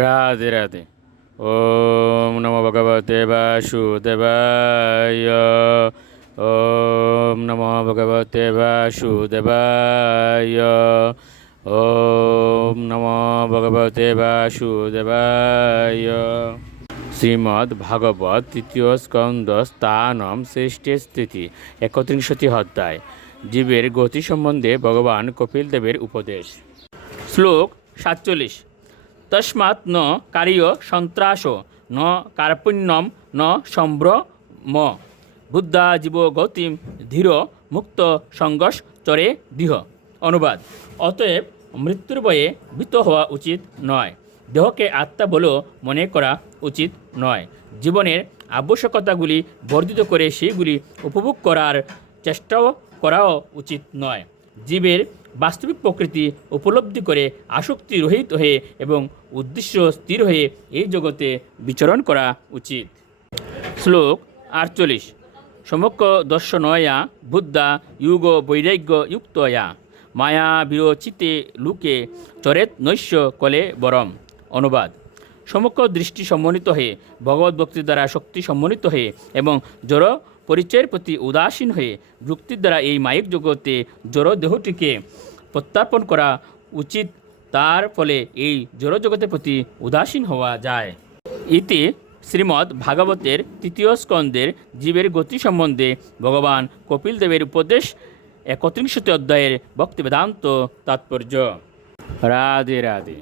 রাধে রাধে। ওম নমো ভগবতে বাসুদেবায়। ওম নমো ভগবতে বাসুদেবায়। ওম নমো ভগবতে বাসুদেবায়। শ্রীমদ্ ভাগবত তৃতীয় স্কন্দ স্থানম ষষ্ঠী স্থিতি 31 অধ্যায়। জীবের গতি সম্বন্ধে ভগবান কপিল দেবের উপদেশ। শ্লোক 47। তস্মাৎ ন কার্য সন্ত্রাসো ন কার্পণ্যম ন সম্ভ্রম বুদ্ধা জীব গতিম ধীর মুক্ত সংঘর্ষ চরে দেহ। অনুবাদ: অতএব মৃত্যুর ভয়ে ভীত হওয়া উচিত নয়, দেহকে আত্মা বলেও মনে করা উচিত নয়, জীবনের আবশ্যকতাগুলি বর্ধিত করে সেগুলি উপভোগ করার চেষ্টাও করাও উচিত নয়, জীবের বাস্তবিক প্রকৃতি উপলব্ধি করে আসক্তি রহিত হয়ে এবং উদ্দেশ্য স্থির হয়ে এই জগতে বিচরণ করা উচিত। শ্লোক 48। সমক্ষ দর্শনয়া বুদ্ধা যুগ বৈরাগ্য যুক্তয়া মায়া বিরচিতে লোকে চরেত নৈশ্য কলে বরম। অনুবাদ: সমক্ষ দৃষ্টি সম্মোহিত হয়ে, ভগবত ভক্তির দ্বারা শক্তি সম্মোহিত হয়ে এবং জড় পরিচয়ের প্রতি উদাসীন হয়ে যুক্তির দ্বারা এই মায়িক জগতে জড় দেহটিকে প্রত্যার্পণ করা উচিত। তার ফলে এই জড় জগতের প্রতি উদাসীন হওয়া যায়। ইতি শ্রীমদ্ ভাগবতের তৃতীয় স্কন্দের জীবের গতি সম্বন্ধে ভগবান কপিল দেবের উপদেশ 31 অধ্যায়ের ভক্তিবেদান্ত তাৎপর্য। রাধে রাধে।